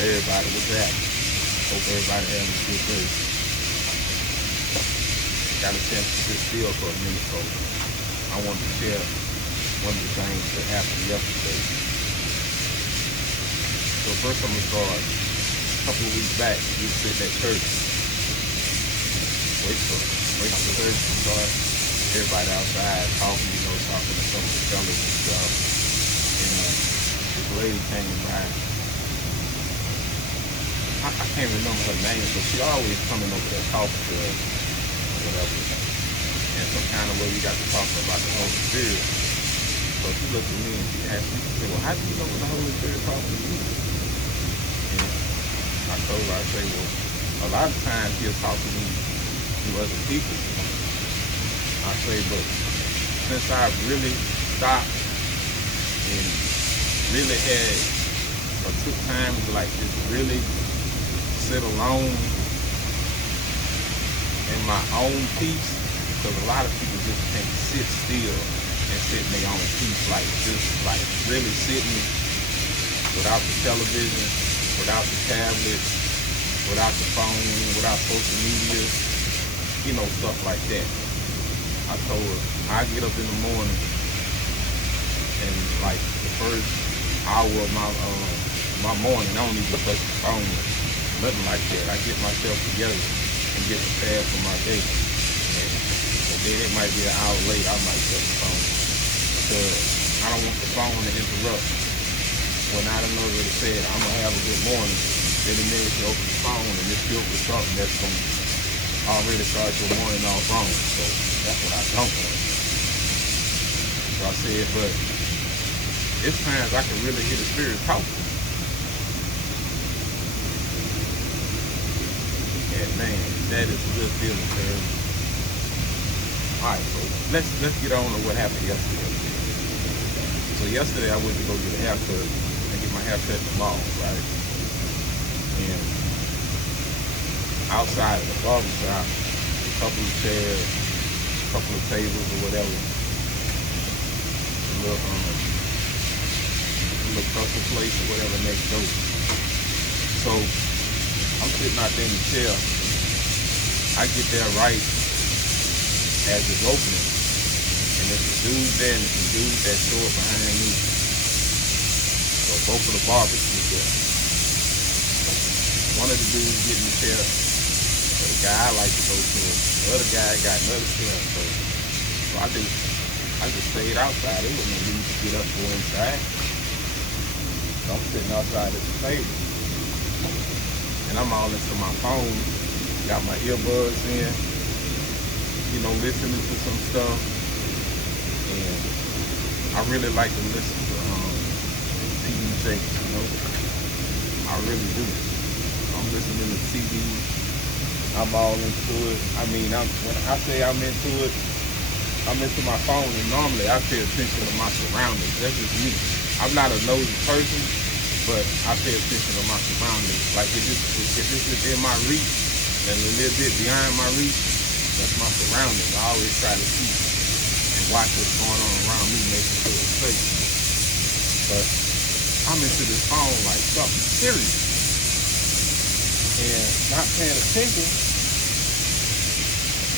everybody. What's happening? Hope everybody having a good day. Got a chance to sit still for a minute, so I wanted to share one of the things that happened yesterday. So first I'm gonna start. A couple of weeks back, we were sitting at church. Wait for the church to start. Everybody outside talking to some of the fellas and stuff. And this lady came by. I can't remember her name, but she always coming over there talking to us or whatever. And some kind of way we got to talking about the Holy Spirit. So she looked at me and she asked me, she said, well, how do you know when the Holy Spirit talking to you? And I told her, I say, well, a lot of times he'll talk to me to other people. I say, but since I've really stopped and really had or took time to like just really sit alone in my own peace, because a lot of people just can't sit still and sit in their own peace, like just like really sitting without the television, without the tablet, without the phone, without social media, stuff like that. I told her, I get up in the morning and like the first hour of my morning, I don't even touch the phone, nothing like that. I get myself together and get prepared for my day. And then it might be an hour late, I might touch the phone. Because I don't want the phone to interrupt. When I done already said, I'm going to have a good morning, then the minute you open the phone and it's filled with something that's going to already start your morning off wrong. So that's what I don't want. So I said, but it's times I can really hear the Spirit talking. And man, that is a good feeling, sir. Alright, so let's get on to what happened yesterday. So yesterday I went to go get a haircut and get my haircut at the mall, right? And outside of the barber shop, a couple of chairs, a couple of tables or whatever, a little custom place or whatever next door. So I'm sitting out there in the chair. I get there right as it's opening, and there's a dude there and some dude that's short behind me. So both of the barbers was there. One of the dudes getting the chair, the guy I like to go to, the other guy got another chair. So I just stayed outside. There wasn't no need to get up and go inside. So I'm sitting outside at the table, and I'm all into my phone, got my earbuds in, listening to some stuff. And I really like to listen to TD Jakes, I really do. I'm listening to TV. I'm all into it. I mean, when I say I'm into it, I'm into my phone, and normally I pay attention to my surroundings. That's just me. I'm not a nosy person, but I pay attention to my surroundings. Like if it's within my reach and a little bit beyond my reach, that's my surroundings. I always try to see and watch what's going on around me, making sure it's safe. But I'm into this phone like something serious and not paying attention.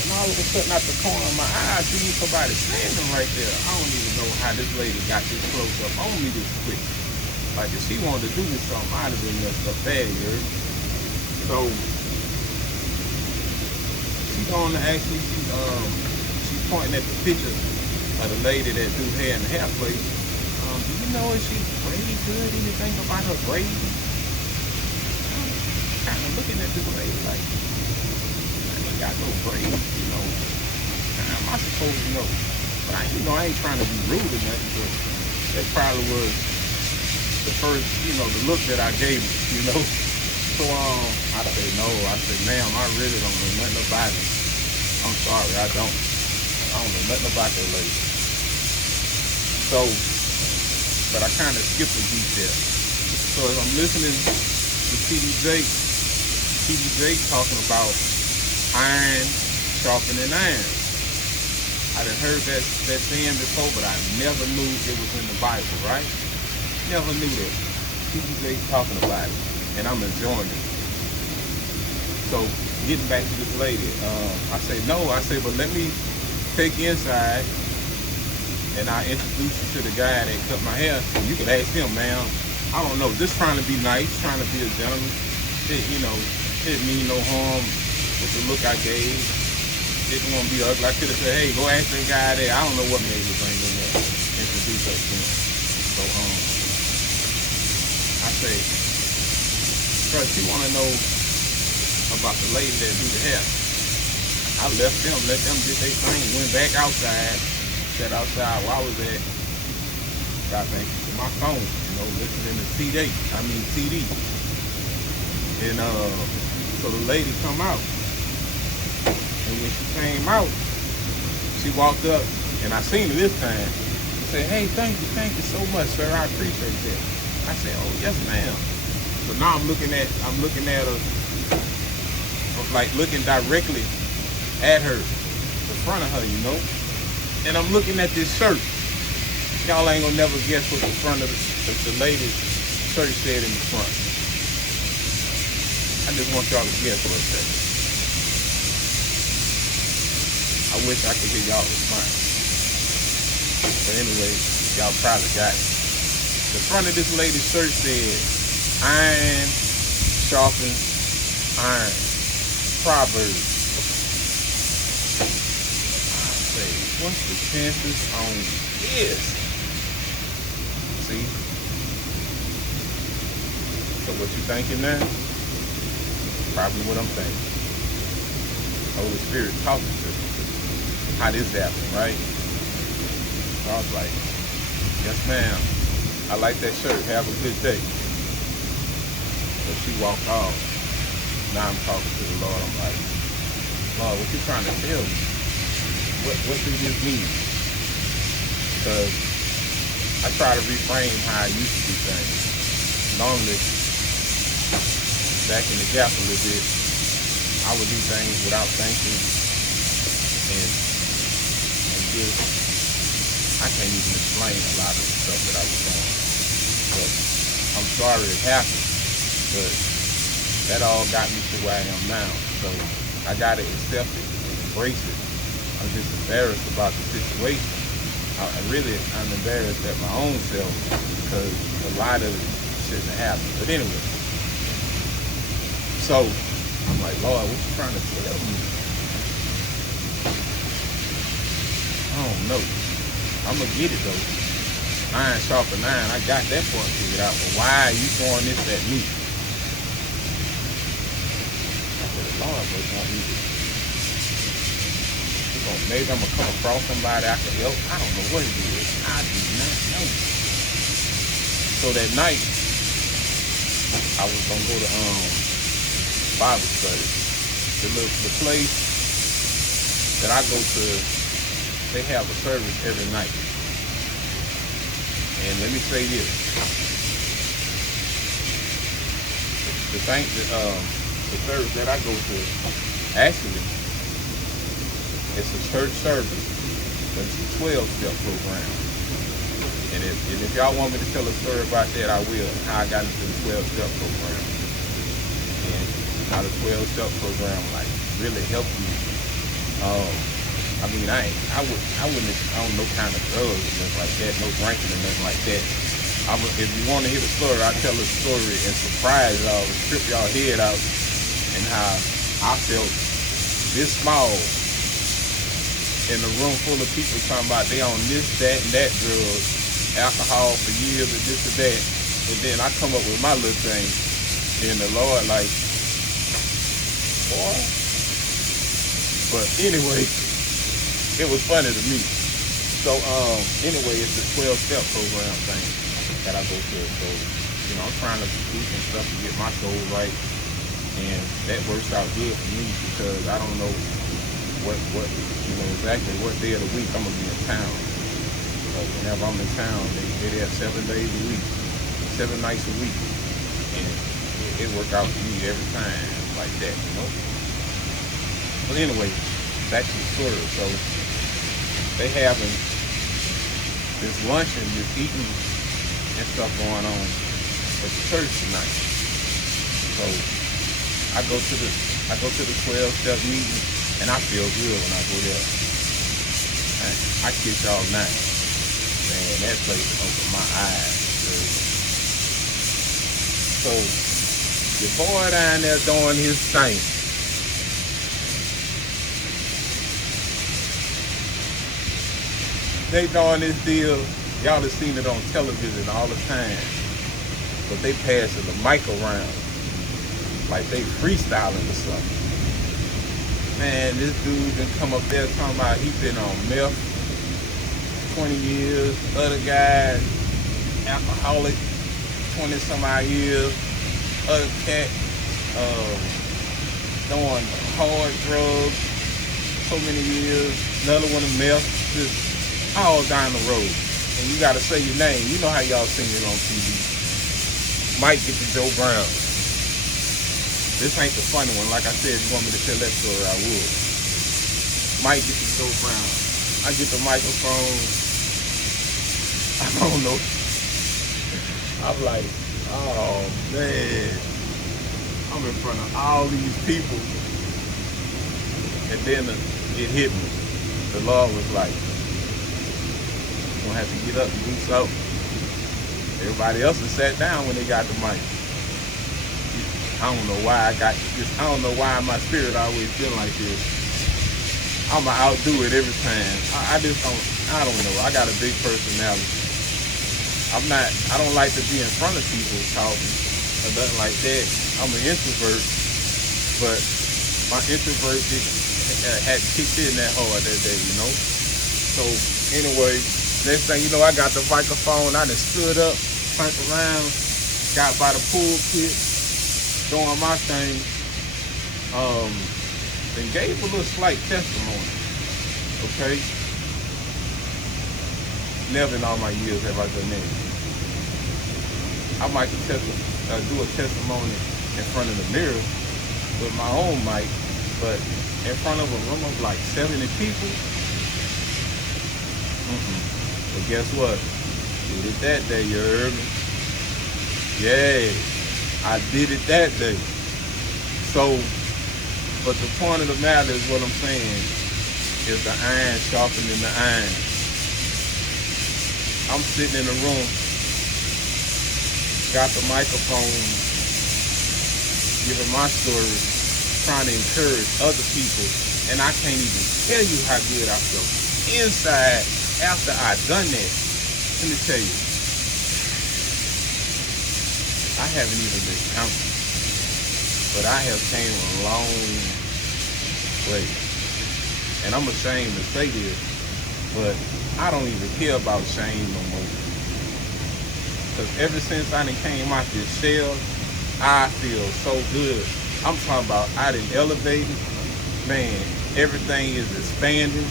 And all of a sudden, out the corner of my eye, I see somebody standing right there. I don't even know how this lady got this close up on me this quick. Like if she wanted to do me something, I'd have been messed up bad, you heard? So she's going to actually, she's pointing at the picture of the lady that do hair in the hair place. Do you know if she braided good? Anything about her braiding? I'm kind of looking at this lady like, I ain't got no braids, How am I supposed to know? But I ain't trying to be rude or nothing, but that probably was the first, the look that I gave her, So I said, no. I said, ma'am, I really don't know nothing about it. I'm sorry, I don't know nothing about that lady. So, but I kind of skipped a beat there. So as I'm listening to TD Jakes talking about iron sharpening iron. I done heard that saying before, but I never knew it was in the Bible, right? Never knew that. TD Jakes talking about it. and I'm enjoying it. So getting back to this lady, I say no. I say, but let me take you inside, and I introduce you to the guy that cut my hair. And you can ask him, ma'am. I don't know, just trying to be nice, trying to be a gentleman. It mean no harm with the look I gave. Didn't want to be ugly. I could have said, hey, go ask that guy there. I don't know what made me bring him there. Introduce us to him. So I say, first, you want to know about the lady that do the hair. I left them, let them get their thing, went back outside, sat outside while I was at, got back to my phone, listening to TD. And so the lady come out. And when she came out, she walked up, and I seen her this time. She said, hey, thank you so much, sir. I appreciate that. I said, oh, yes, ma'am. So now I'm looking at her, like looking directly at her, the front of her, And I'm looking at this shirt. Y'all ain't gonna never guess what the front of the lady's shirt said in the front. I just want y'all to guess for a second. I wish I could hear y'all respond. But anyway, y'all probably got it. The front of this lady's shirt said, iron sharpens iron. Proverbs. I say, what's the chances on this? See? So what you thinking now? Probably what I'm thinking. Holy Spirit talking to me. How this happened, right? So I was like, yes, ma'am. I like that shirt. Have a good day. So she walked off. Now I'm talking to the Lord. I'm like, Lord, what you trying to tell me? What do this mean? Because I try to reframe how I used to do things. Normally, back in the gap a little bit, I would do things without thinking, and just, I can't even explain a lot of the stuff that I was doing. But I'm sorry it happened, but that all got me to where I am now. So I got to accept it and embrace it. I'm just embarrassed about the situation. I'm embarrassed at my own self because a lot of it shouldn't have happened. But anyway, so I'm like, Lord, what you trying to tell me? I don't know. I'm going to get it though. Iron sharpen iron. I got that part figured out. But why are you throwing this at me? Lord, maybe I'm gonna come across somebody I can help. I don't know what it is. I do not know. So that night, I was gonna go to Bible study. The place that I go to, they have a service every night. And let me say this: the service that I go to, actually, it's a church service, but it's a 12-step program. And if y'all want me to tell a story about that, I will. How I got into the 12-step program. And how the 12-step program really helped me. I wouldn't own no kind of drugs or nothing like that, no drinking or nothing like that. If you want to hear the story, I'll tell a story and surprise y'all, strip y'all head out. And how I felt this small in a room full of people talking about they on this, that, and that drug, alcohol for years and this and that. And then I come up with my little thing. And the Lord boy. But anyway, it was funny to me. So anyway, it's the 12-step program thing that I go to. So, I'm trying to do some stuff to get my soul right. And that works out good for me because I don't know exactly what day of the week I'm gonna be in town. But whenever I'm in town, they there 7 days a week, 7 nights a week, and it works out for me every time like that, But anyway, back to the story. So they having this luncheon, this eating and stuff going on at the church tonight. So I go to the 12-step meeting, and I feel good when I go there. I kid y'all not. Man, that place opened my eyes. Dude. So your boy down there doing his thing. They doing this deal. Y'all have seen it on television all the time. But they passing the mic around like they freestyling or something. Man, this dude done come up there talking about he been on meth 20 years. Other guys, alcoholic, 20 some odd years. Other cat doing hard drugs, so many years. Another one of meth, just all down the road. And you gotta say your name. You know how y'all seen it on TV. Might get to Joe Brown. This ain't the funny one. Like I said, if you want me to tell that story, I would. Might get to Joe Brown. I get the microphone. I don't know. I'm like, oh man. I'm in front of all these people. And then it hit me. The Lord was like, you're gonna have to get up and do something. Everybody else has sat down when they got the mic. I don't know why I got this. I don't know why my spirit always feel like this. I'ma outdo it every time. I just don't. I don't know. I got a big personality. I don't like to be in front of people talking or nothing like that. I'm an introvert, but my introvert had kicked in that hard that day, you know. So anyway, next thing you know, I got the microphone. I done stood up, turned around, got by the pulpit, doing my thing, and gave a little slight testimony, okay? Never in all my years have I done that. I might do a testimony in front of the mirror with my own mic, but in front of a room of like 70 people, but guess what? Did it that day, you heard me? Yeah. I did it that day. So, but the point of the matter is what I'm saying is the iron sharpening the iron. I'm sitting in the room, got the microphone, giving my story, trying to encourage other people, and I can't even tell you how good I felt inside after I done that. Let me tell you. I haven't even been counting, but I have came a long way. And I'm ashamed to say this, but I don't even care about shame no more. Because ever since I done came out this shell, I feel so good. I'm talking about I done elevated. Man, everything is expanding.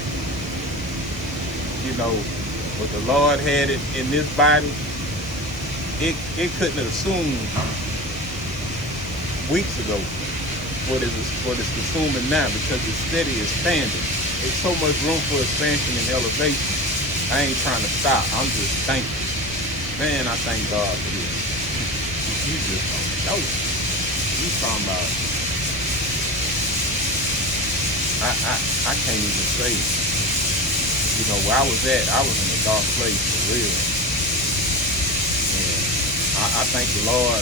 You know, what the Lord had it in this body, it couldn't have assumed weeks ago what it's consuming now, because it's steady expanding. There's so much room for expansion and elevation. I ain't trying to stop. I'm just thankful. Man, I thank God for this. You just don't know. You talking about, I can't even say it. You know, where I was at, I was in a dark place for real. I thank the Lord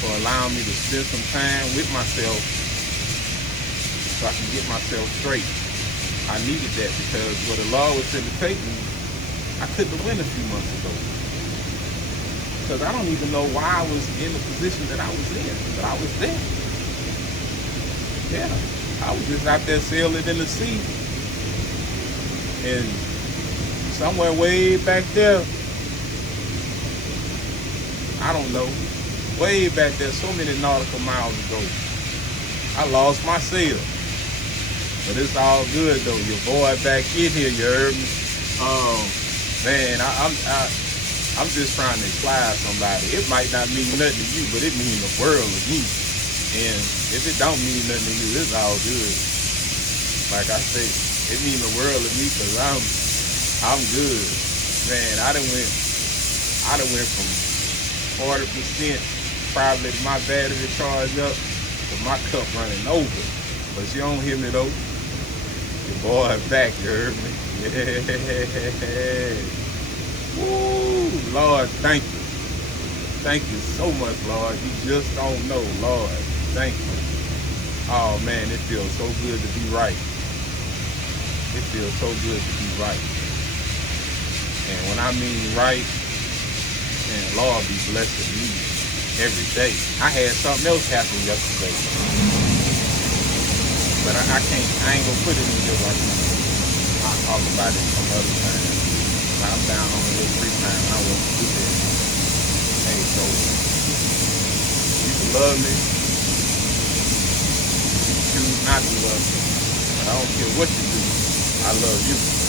for allowing me to spend some time with myself so I can get myself straight. I needed that because what the Lord was going to take me, I couldn't have went a few months ago. Because I don't even know why I was in the position that I was in, but I was there. Yeah, I was just out there sailing in the sea. And somewhere way back there, I don't know, way back there, so many nautical miles ago, I lost my sail. But it's all good though. Your boy back in here, you heard me? Man, I'm just trying to inspire somebody. It might not mean nothing to you, but it means the world to me. And if it don't mean nothing to you, it's all good. Like I say, it means the world to me because I'm good. Man, I done went from 40% probably my battery charged up, but my cup running over. But you don't hear me though. Your boy back, you heard me? Yeah. Woo, Lord, thank you. Thank you so much, Lord. You just don't know, Lord. Thank you. Oh man, it feels so good to be right. It feels so good to be right. And when I mean right, man, Lord be blessing me every day. I had something else happen yesterday, but I ain't gonna put it in here right now. I'll talk about it some other time. I'm down on a little free time. I want to do this. Hey, so you can love me, choose not to love me, but I don't care what you do. I love you.